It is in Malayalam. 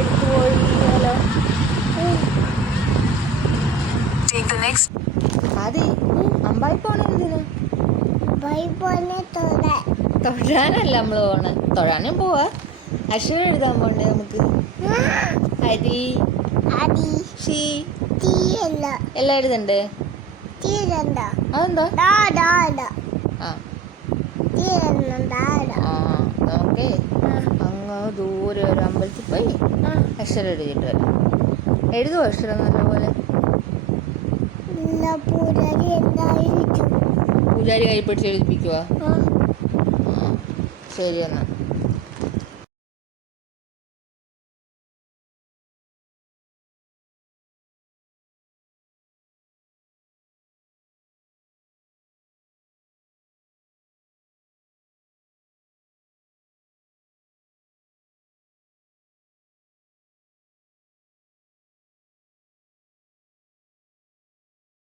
നമുക്ക് അമ്പായെടുത്ത് പോയി ഹലോ Take the അതെ അമ്പായി പോണ എന്തിനു? ബൈബിളിനെ തൊടാൻ തൊഴാനല്ല നമ്മൾ പോണ. തൊഴാനും പോവാ. അക്ഷരം എഴുതാൻ പോണ്ടേ നമുക്ക്? ഹരി അടി ഷീ. തീയല്ല എല്ലാം എഴുതണ്ടേ? തീരണ്ട അതെന്താ? ഡാ ഡാ ഡാ. ആ. തീരണം ഡാ ഡാ. ആ അങ്ങ് ദൂരെ ഒരു അമ്പലത്തിൽ പോയി അക്ഷരം എഴുതിയിട്ട് വരാം. എഴുതുമോ അക്ഷരം നല്ലപോലെ പൂജാരി കൈ പിടിച്ച് എഴുതിപ്പിക്കുവാ? ആ. ആ ശരി എന്നാൽ